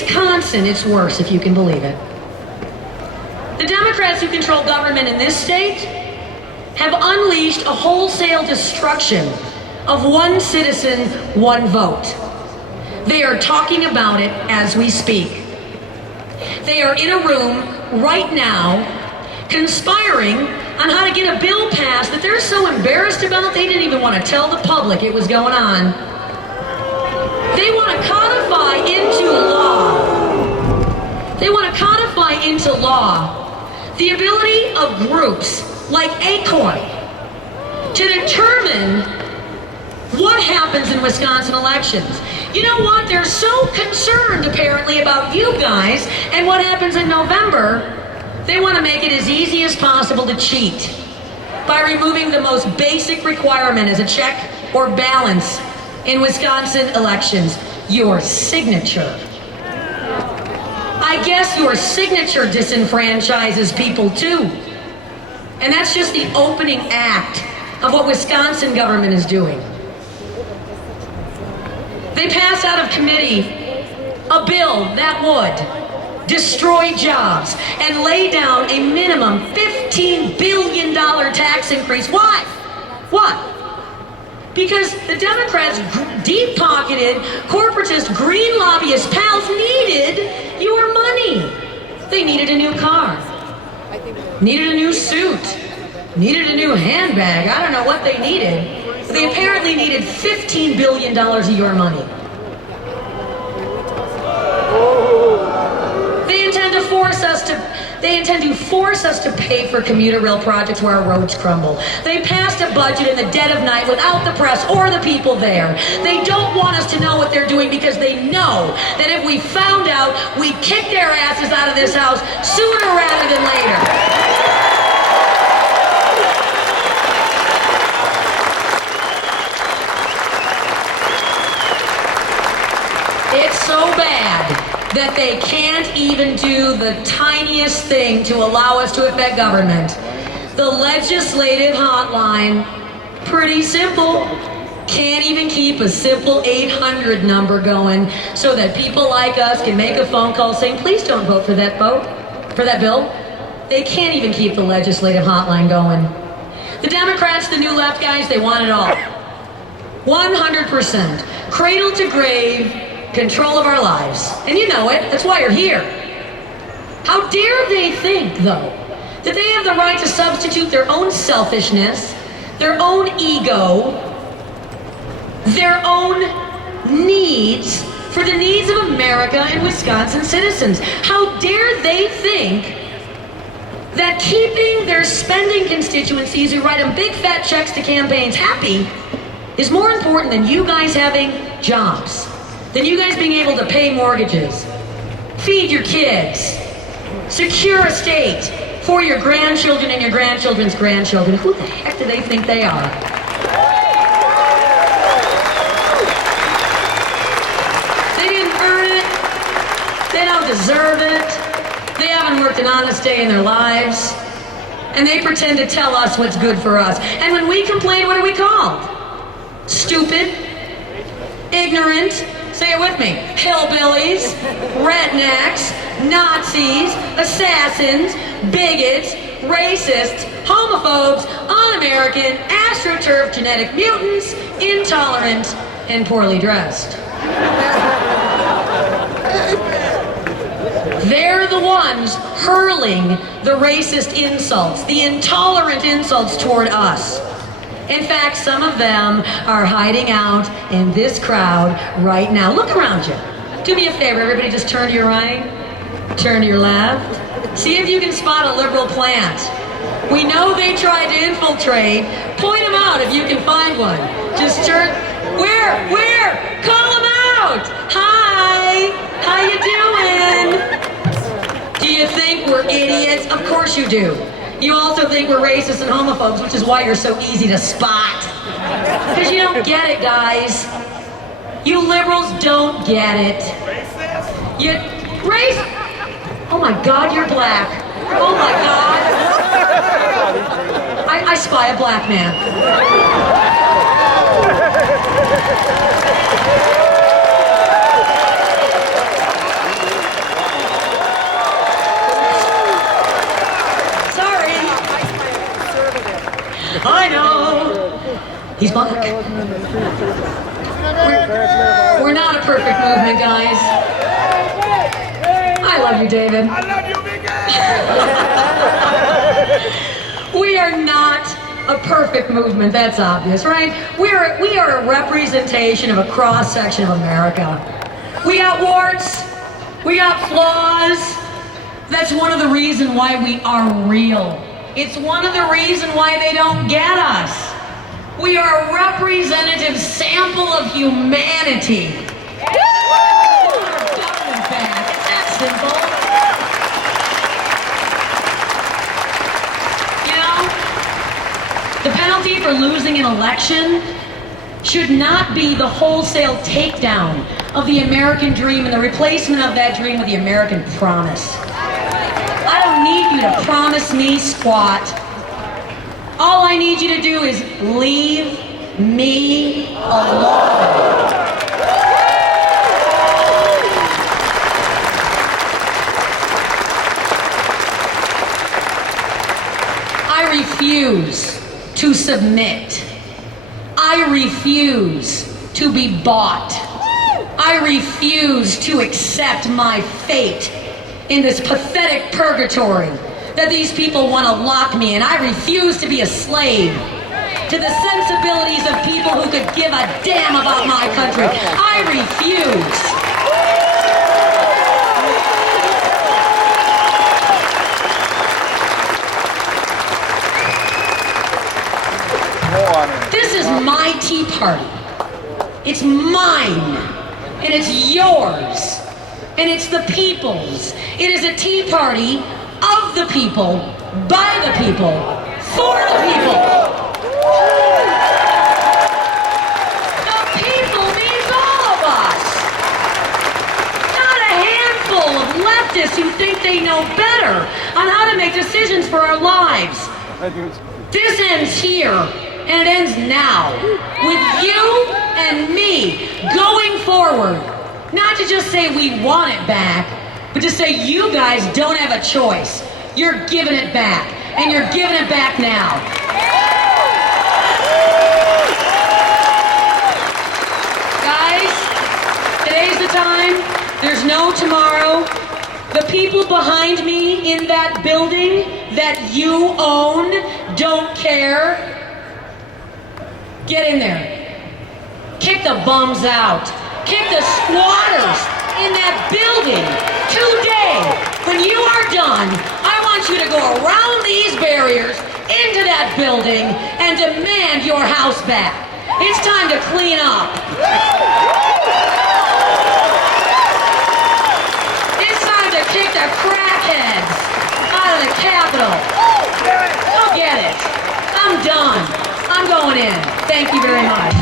Wisconsin, it's worse, if you can believe it. The Democrats who control government in this state have unleashed a wholesale destruction of one citizen, one vote. They are talking about it as we speak. They are in a room right now conspiring on how to get a bill passed that they're so embarrassed about they didn't even want to tell the public it was going on. They want to codify into law. They want to codify into law the ability of groups like Acorn to determine what happens in Wisconsin elections. You know what? They're so concerned, apparently, about you guys and what happens in November, they want to make it as easy as possible to cheat by removing the most basic requirement as a check or balance in Wisconsin elections, your signature. I guess your signature disenfranchises people too. And that's just the opening act of what Wisconsin government is doing. They passed out of committee a bill that would destroy jobs and lay down a minimum $15 billion tax increase. Why? What? Because the Democrats' deep-pocketed, corporatist, green lobbyist pals needed your money. They needed a new car, needed a new suit, needed a new handbag. I don't know what they needed. They apparently needed $15 billion of your money. They intend to force us to pay for commuter rail projects where our roads crumble. They passed a budget in the dead of night without the press or the people there. They don't want us to know what they're doing because they know that if we found out, we'd kick their asses out of this house sooner rather than later. It's so bad that they can't even do the tiniest thing to allow us to affect government. The legislative hotline, pretty simple. Can't even keep a simple 800 number going so that people like us can make a phone call saying, please don't vote for that bill. They can't even keep the legislative hotline going. The Democrats, the New Left guys, they want it all. 100%. Cradle to grave, control of our lives. And you know it, that's why you're here. How dare they think, though, that they have the right to substitute their own selfishness, their own ego, their own needs for the needs of America and Wisconsin citizens? How dare they think that keeping their spending constituencies who write them big fat checks to campaigns happy is more important than you guys having jobs, than you guys being able to pay mortgages, feed your kids, secure a state for your grandchildren and your grandchildren's grandchildren. Who the heck do they think they are? They didn't earn it. They don't deserve it. They haven't worked an honest day in their lives. And they pretend to tell us what's good for us. And when we complain, what are we called? Stupid, ignorant, say it with me, hillbillies, rednecks, Nazis, assassins, bigots, racists, homophobes, un-American, astroturf genetic mutants, intolerant, and poorly dressed. They're the ones hurling the racist insults, the intolerant insults toward us. In fact, some of them are hiding out in this crowd right now. Look around you. Do me a favor, everybody just turn to your right, turn to your left. See if you can spot a liberal plant. We know they tried to infiltrate. Point them out if you can find one. Just turn. Where? Call them out. Hi. How you doing? Do you think we're idiots? Of course you do. You also think we're racists and homophobes, which is why you're so easy to spot. Because you don't get it, guys. You liberals don't get it. You race. Oh my God, you're black. Oh my God. I spy a black man. I know. He's back. We're not a perfect movement, guys. I love you, David. I love you, Vicki. We are not a perfect movement, that's obvious, right? We are a representation of a cross-section of America. We got warts, we got flaws. That's one of the reasons why we are real. It's one of the reasons why they don't get us. We are a representative sample of humanity. It's that simple. You know, the penalty for losing an election should not be the wholesale takedown of the American dream and the replacement of that dream with the American promise. I don't need you to promise me squat. All I need you to do is leave me alone. I refuse to submit. I refuse to be bought. I refuse to accept my fate in this pathetic purgatory that these people want to lock me in. I refuse to be a slave to the sensibilities of people who could give a damn about my country. I refuse. This is my tea party. It's mine, and it's yours, and it's the people's. It is a tea party of the people, by the people, for the people. The people means all of us. Not a handful of leftists who think they know better on how to make decisions for our lives. This ends here, and it ends now, with you and me going forward. Not to just say we want it back, but to say you guys don't have a choice. You're giving it back, and you're giving it back now. Guys, today's the time. There's no tomorrow. The people behind me in that building that you own don't care. Get in there. Kick the bums out. Kick the squatters in that building. Today, when you are done, I want you to go around these barriers into that building and demand your house back. It's time to clean up. It's time to kick the crackheads out of the Capitol. Go get it. I'm done. I'm going in. Thank you very much.